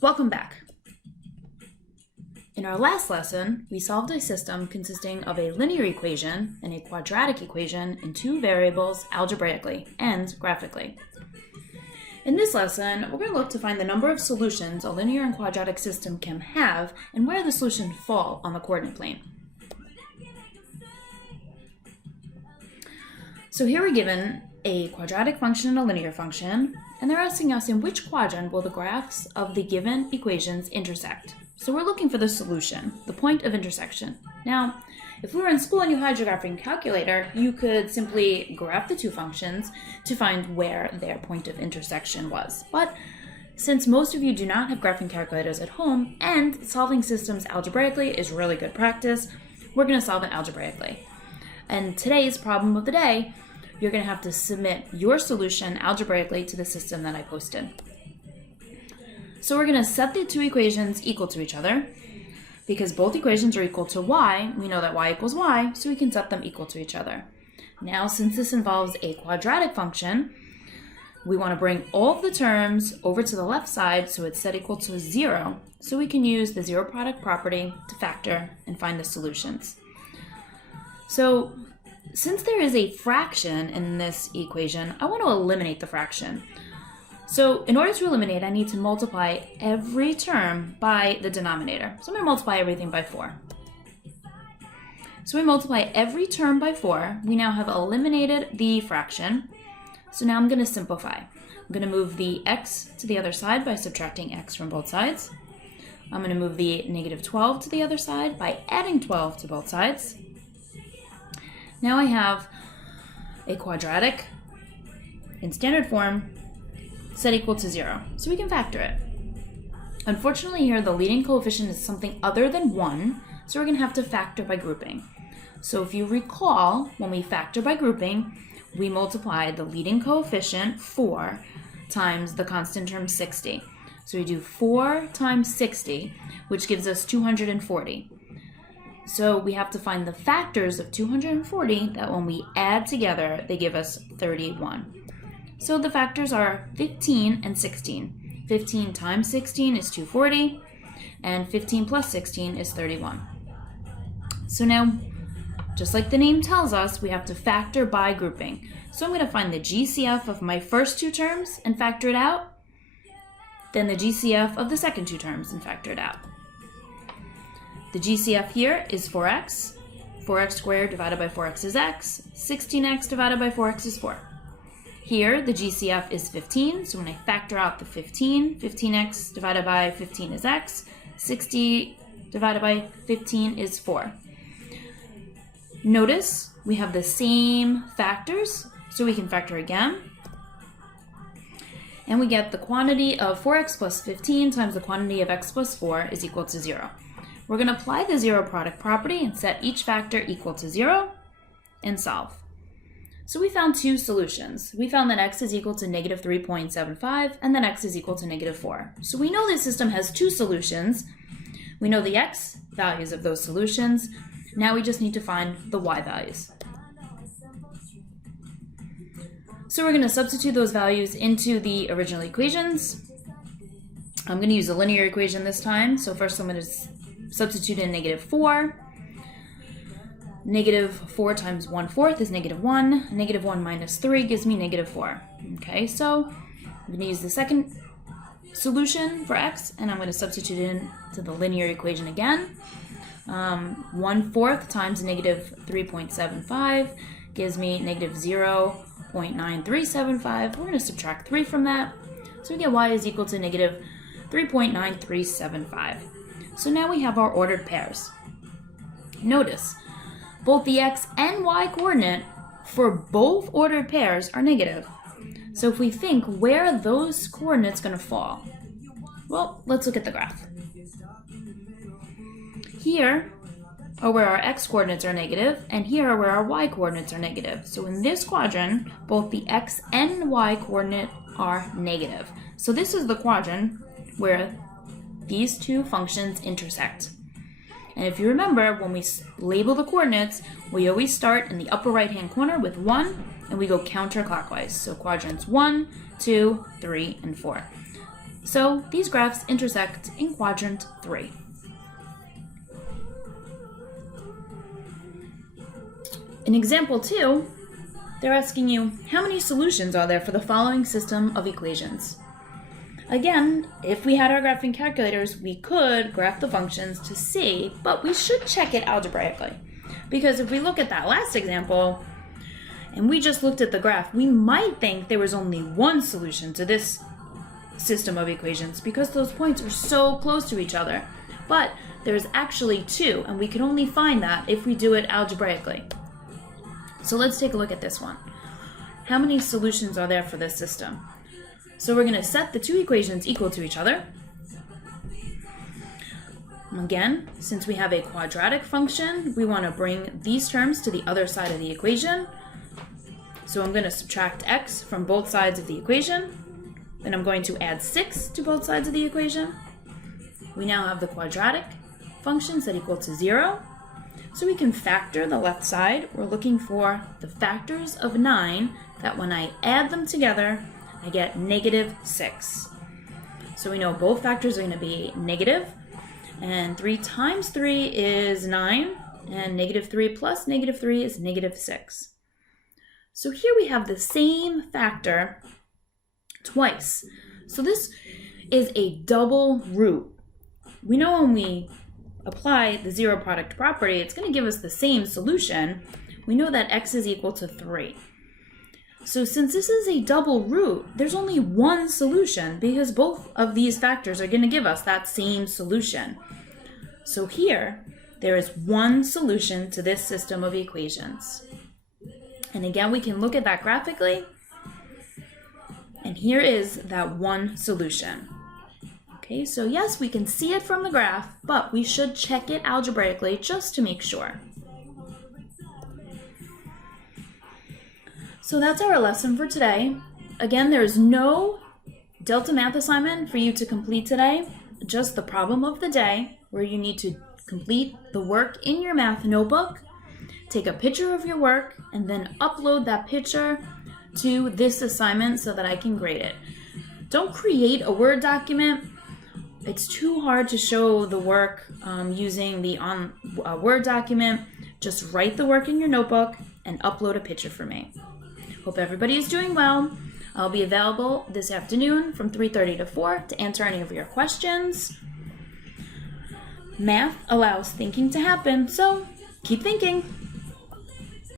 Welcome back. In our last lesson, we solved a system consisting of a linear equation and a quadratic equation in two variables algebraically and graphically. In this lesson, we're going to look to find the number of solutions a linear and quadratic system can have and where the solutions fall on the coordinate plane. So here we're given a quadratic function and a linear function, and they're asking us in which quadrant will the graphs of the given equations intersect. So we're looking for the solution, the point of intersection. Now, if we were in school and you had your graphing calculator, you could simply graph the two functions to find where their point of intersection was. But since most of you do not have graphing calculators at home and solving systems algebraically is really good practice, we're going to solve it algebraically. And today's problem of the day, you're going to have to submit your solution algebraically to the system that I posted. So we're going to set the two equations equal to each other. Because both equations are equal to y, we know that y equals y, so we can set them equal to each other. Now, since this involves a quadratic function, we want to bring all of the terms over to the left side so it's set equal to 0, so we can use the zero product property to factor and find the solutions. So, since there is a fraction in this equation, I want to eliminate the fraction. So in order to eliminate, I need to multiply every term by the denominator. So I'm going to multiply everything by 4. So we multiply every term by 4. We now have eliminated the fraction. So now I'm going to simplify. I'm going to move the x to the other side by subtracting x from both sides. I'm going to move the negative 12 to the other side by adding 12 to both sides. Now I have a quadratic in standard form set equal to 0, so we can factor it. Unfortunately here the leading coefficient is something other than 1, so we're going to have to factor by grouping. So if you recall, when we factor by grouping, we multiply the leading coefficient 4 times the constant term 60. So we do 4 times 60, which gives us 240. So we have to find the factors of 240 that when we add together, they give us 31. So the factors are 15 and 16. 15 times 16 is 240, and 15 plus 16 is 31. So now, just like the name tells us, we have to factor by grouping. So I'm going to find the GCF of my first two terms and factor it out, then the GCF of the second two terms and factor it out. The GCF here is 4x. 4x squared divided by 4x is x. 16x divided by 4x is 4. Here, the GCF is 15, so when I factor out the 15, 15x divided by 15 is x. 60 divided by 15 is 4. Notice we have the same factors, so we can factor again. And we get the quantity of 4x plus 15 times the quantity of x plus 4 is equal to 0. We're going to apply the zero product property and set each factor equal to 0 and solve. So we found two solutions. We found that x is equal to negative 3.75 and that x is equal to negative 4. So we know this system has two solutions. We know the x values of those solutions. Now we just need to find the y values. So we're going to substitute those values into the original equations. I'm going to use a linear equation this time. So first I'm going to substitute in negative 4. Negative 4 times 1/4 is negative 1. Negative 1 minus 3 gives me negative 4. Okay, so I'm going to use the second solution for x, and I'm going to substitute it into the linear equation again. 1/4 times negative 3.75 gives me negative 0.9375. We're going to subtract 3 from that. So we get y is equal to negative 3.9375. So now we have our ordered pairs. Notice, both the x and y coordinate for both ordered pairs are negative. So if we think where are those coordinates going to fall? Well, let's look at the graph. Here are where our x coordinates are negative, and here are where our y coordinates are negative. So in this quadrant, both the x and y coordinate are negative. So this is the quadrant where these two functions intersect. And if you remember, when we label the coordinates, we always start in the upper right-hand corner with 1, and we go counterclockwise. So quadrants 1, 2, 3, and 4. So these graphs intersect in quadrant 3. In example 2, they're asking you, how many solutions are there for the following system of equations? Again, if we had our graphing calculators, we could graph the functions to see, but we should check it algebraically. Because if we look at that last example, and we just looked at the graph, we might think there was only one solution to this system of equations because those points are so close to each other. But there's actually two, and we can only find that if we do it algebraically. So let's take a look at this one. How many solutions are there for this system? So we're going to set the two equations equal to each other. Again, since we have a quadratic function, we want to bring these terms to the other side of the equation. So I'm going to subtract x from both sides of the equation. Then I'm going to add 6 to both sides of the equation. We now have the quadratic function set equal to 0. So we can factor the left side. We're looking for the factors of 9 that when I add them together, I get -6. So we know both factors are going to be negative. And 3 times 3 is 9. And -3 plus -3 is -6. So here we have the same factor twice. So this is a double root. We know when we apply the zero product property, it's going to give us the same solution. We know that x is equal to 3. So since this is a double root, there's only one solution because both of these factors are going to give us that same solution. So here, there is one solution to this system of equations. And again, we can look at that graphically. And here is that one solution. Okay, so yes, we can see it from the graph, but we should check it algebraically just to make sure. So that's our lesson for today. Again, there is no Delta Math assignment for you to complete today, just the problem of the day where you need to complete the work in your math notebook, take a picture of your work, and then upload that picture to this assignment so that I can grade it. Don't create a Word document. It's too hard to show the work using the Word document. Just write the work in your notebook and upload a picture for me. Hope everybody is doing well. I'll be available this afternoon from 3:30 to 4 to answer any of your questions. Math allows thinking to happen, so keep thinking.